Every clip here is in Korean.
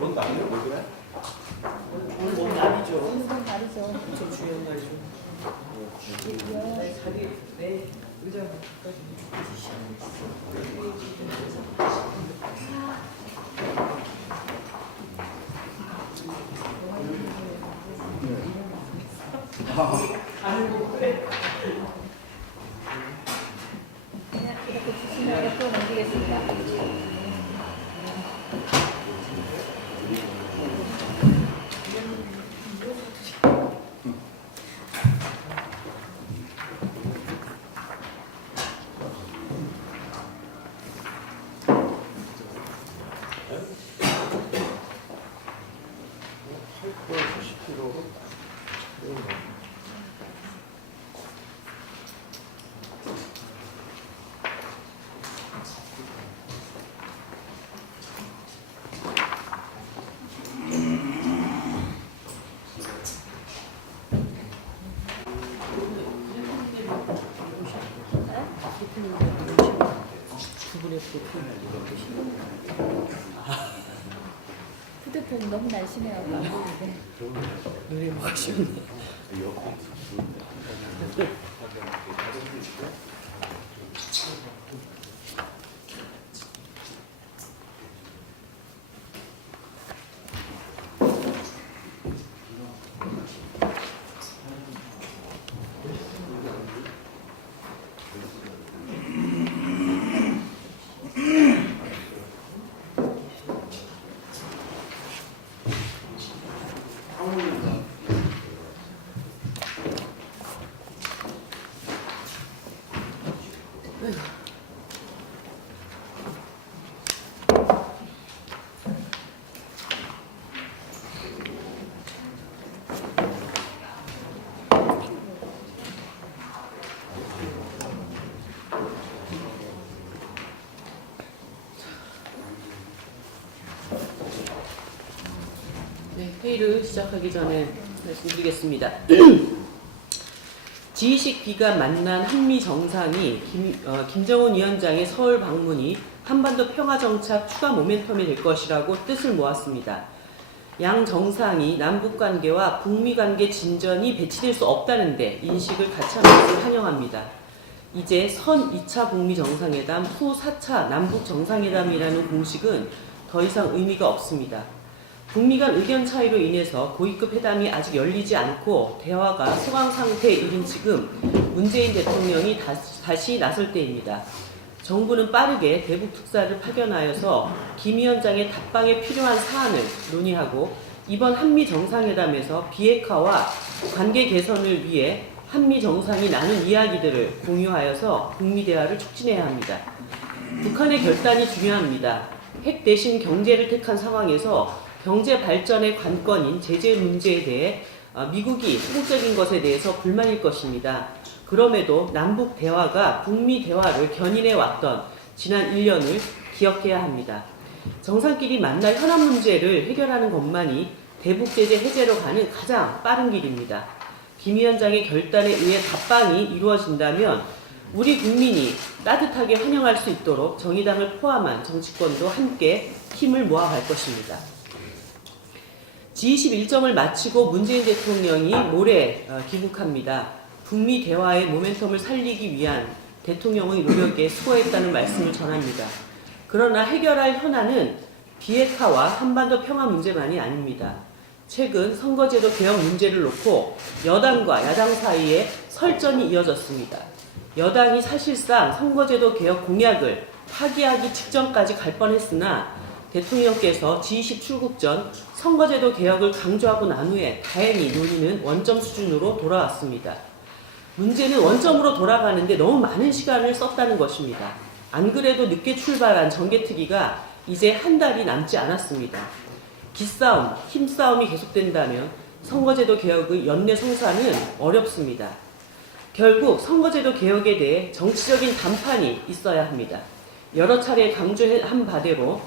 그건 아니에요? 왜 그래? 오늘 뭔 날이죠? 오늘 날이죠. 엄청 중요한 날이죠. 내 자리, 내 의자가 그냥 이렇게 주시면 옆으로 넘기겠습니다. 할 수시키로 두 분의 프로필 휴대폰이 너무 날씬해요. 안 보이게. 눈이 뭐 하시네. 네, 회의를 시작하기 전에 말씀드리겠습니다. G20 기간 만난 한미 정상이 김정은 위원장의 서울 방문이 한반도 평화 정착 추가 모멘텀이 될 것이라고 뜻을 모았습니다. 양 정상이 남북 관계와 북미 관계 진전이 배치될 수 없다는데 인식을 같이 하는 것을 환영합니다. 이제 선 2차 북미 정상회담, 후 4차 남북 정상회담이라는 공식은 더 이상 의미가 없습니다. 북미 간 의견 차이로 인해서 고위급 회담이 아직 열리지 않고 대화가 소강 상태에 이른 지금 문재인 대통령이 다시 나설 때입니다. 정부는 빠르게 대북 특사를 파견하여서 김 위원장의 답방에 필요한 사안을 논의하고 이번 한미 정상회담에서 비핵화와 관계 개선을 위해 한미 정상이 나눈 이야기들을 공유하여서 북미 대화를 촉진해야 합니다. 북한의 결단이 중요합니다. 핵 대신 경제를 택한 상황에서 경제 발전의 관건인 제재 문제에 대해 미국이 소극적인 것에 대해서 불만일 것입니다. 그럼에도 남북 대화가 북미 대화를 견인해 왔던 지난 1년을 기억해야 합니다. 정상끼리 만날 현안 문제를 해결하는 것만이 대북 제재 해제로 가는 가장 빠른 길입니다. 김 위원장의 결단에 의해 답방이 이루어진다면 우리 국민이 따뜻하게 환영할 수 있도록 정의당을 포함한 정치권도 함께 힘을 모아갈 것입니다. G20 일정을 마치고 문재인 대통령이 모레 귀국합니다. 북미 대화의 모멘텀을 살리기 위한 대통령의 노력에 수고했다는 말씀을 전합니다. 그러나 해결할 현안은 비핵화와 한반도 평화 문제만이 아닙니다. 최근 선거제도 개혁 문제를 놓고 여당과 야당 사이에 설전이 이어졌습니다. 여당이 사실상 선거제도 개혁 공약을 파기하기 직전까지 갈 뻔했으나 대통령께서 G20 출국 전 선거제도 개혁을 강조하고 난 후에 다행히 논의는 원점 수준으로 돌아왔습니다. 문제는 원점으로 돌아가는데 너무 많은 시간을 썼다는 것입니다. 안 그래도 늦게 출발한 정개특위가 이제 한 달이 남지 않았습니다. 기싸움, 힘싸움이 계속된다면 선거제도 개혁의 연내 성사는 어렵습니다. 결국 선거제도 개혁에 대해 정치적인 담판이 있어야 합니다. 여러 차례 강조한 바대로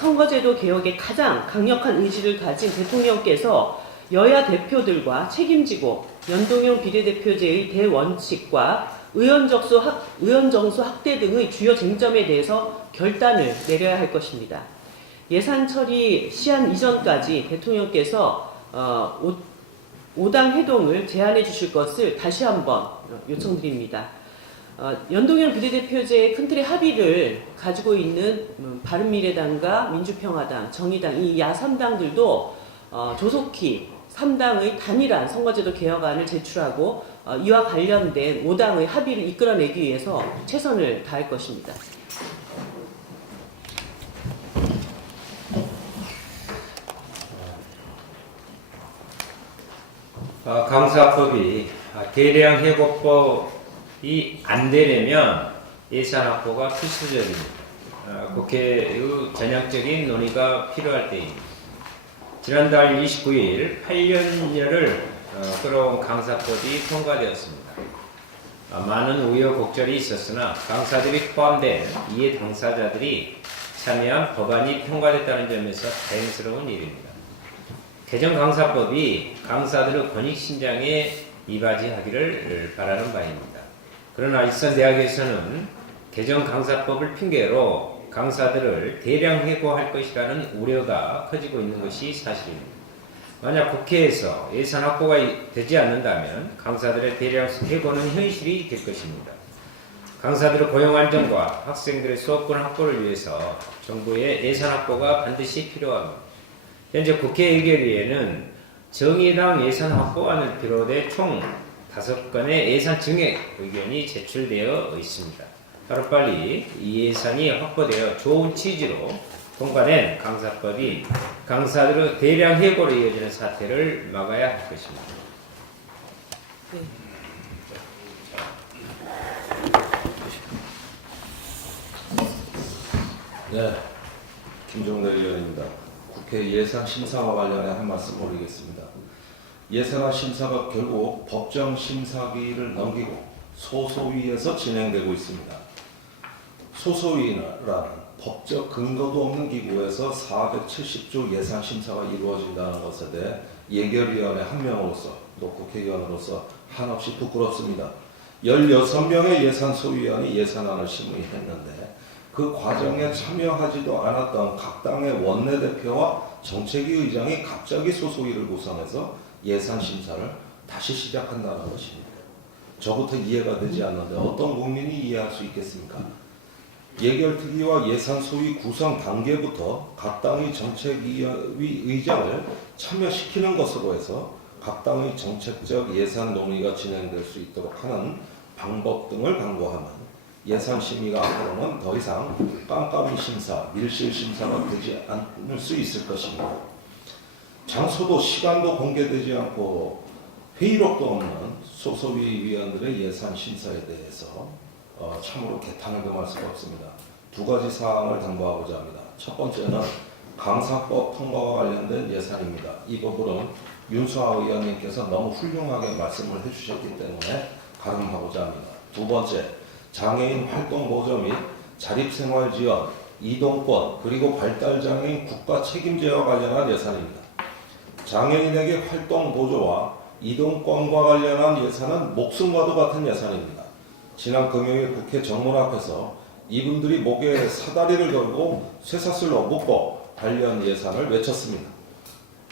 선거제도 개혁에 가장 강력한 의지를 가진 대통령께서 여야 대표들과 책임지고 연동형 비례대표제의 대원칙과 의원정수 확대 등의 주요 쟁점에 대해서 결단을 내려야 할 것입니다. 예산 처리 시한 이전까지 대통령께서 5당 회동을 제안해 주실 것을 다시 한번 요청드립니다. 연동형 비례대표제의 큰 틀의 합의를 가지고 있는 바른미래당과 민주평화당, 정의당 이 야 3당들도 조속히 3당의 단일한 선거제도 개혁안을 제출하고 이와 관련된 5당의 합의를 이끌어내기 위해서 최선을 다할 것입니다. 강사법이 대량 회고법이 안 되려면 예산 확보가 필수적입니다. 국회의 전향적인 논의가 필요할 때입니다. 지난달 29일 8년여를 끌어온 강사법이 통과되었습니다. 많은 우여곡절이 있었으나 강사들이 포함된 이해 당사자들이 참여한 법안이 통과됐다는 점에서 다행스러운 일입니다. 개정 강사법이 강사들의 권익 신장에 이바지하기를 바라는 바입니다. 그러나 일선 대학에서는 개정 강사법을 핑계로 강사들을 대량 해고할 것이라는 우려가 커지고 있는 것이 사실입니다. 만약 국회에서 예산 확보가 되지 않는다면 강사들의 대량 해고는 현실이 될 것입니다. 강사들의 고용 안정과 학생들의 수업권 확보를 위해서 정부의 예산 확보가 반드시 필요합니다. 현재 국회의결위에는 정의당 예산 확보안을 비롯해 총 5건의 예산 증액 의견이 제출되어 있습니다. 하루빨리 이 예산이 확보되어 좋은 취지로 통과된 강사법이 강사들의 대량 해고로 이어지는 사태를 막아야 할 것입니다. 네, 김종대 의원입니다. 국회 예산 심사와 관련해 한 말씀 올리겠습니다. 예산안 심사가 결국 법정 심사기를 넘기고 소소위에서 진행되고 있습니다. 소소위라는 법적 근거도 없는 기구에서 470조 예산 심사가 이루어진다는 것에 대해 예결위원회 한 명으로서 또 국회의원으로서 한없이 부끄럽습니다. 16명의 예산 소위원이 예산안을 심의했는데 그 과정에 참여하지도 않았던 각 당의 원내대표와 정책위 의장이 갑자기 소소위를 구성해서 예산 심사를 다시 시작한다는 것입니다. 저부터 이해가 되지 않는데 어떤 국민이 이해할 수 있겠습니까? 예결특위와 예산 소위 구성 단계부터 각 당의 정책위 의장을 참여시키는 것으로 해서 각 당의 정책적 예산 논의가 진행될 수 있도록 하는 방법 등을 강구하면 예산 심의가 앞으로는 더 이상 깜깜이 심사, 밀실 심사가 되지 않을 수 있을 것입니다. 장소도 시간도 공개되지 않고 회의록도 없는 소소위 위원들의 예산 심사에 대해서 참으로 개탄을 금할 수가 없습니다. 두 가지 사항을 당부하고자 합니다. 첫 번째는 강사법 통과와 관련된 예산입니다. 이 부분은 윤수아 의원님께서 너무 훌륭하게 말씀을 해주셨기 때문에 가름하고자 합니다. 두 번째, 장애인 활동 보조 및 자립생활 지원, 이동권, 그리고 발달장애인 국가 책임제와 관련한 예산입니다. 장애인에게 활동 보조와 이동권과 관련한 예산은 목숨과도 같은 예산입니다. 지난 금요일 국회 정문 앞에서 이분들이 목에 사다리를 걸고 쇠사슬로 묶고 관련 예산을 외쳤습니다.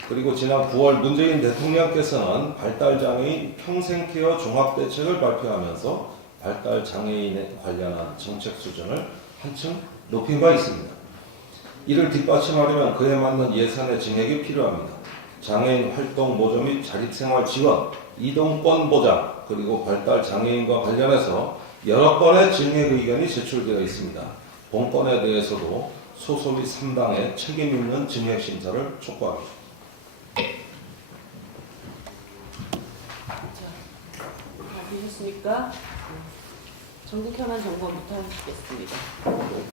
그리고 지난 9월 문재인 대통령께서는 발달장애인 평생케어 종합대책을 발표하면서 발달장애인에 관련한 정책 수준을 한층 높인 바 있습니다. 이를 뒷받침하려면 그에 맞는 예산의 증액이 필요합니다. 장애인 활동 보조 및 자립생활 지원, 이동권 보장, 그리고 발달장애인과 관련해서 여러 건의 증액 의견이 제출되어 있습니다. 본건에 대해서도 소소위 3당의 책임 있는 증액 심사를 촉구합니다. 자, 되셨습니까? 전국 현안 정보부터 하시겠습니다.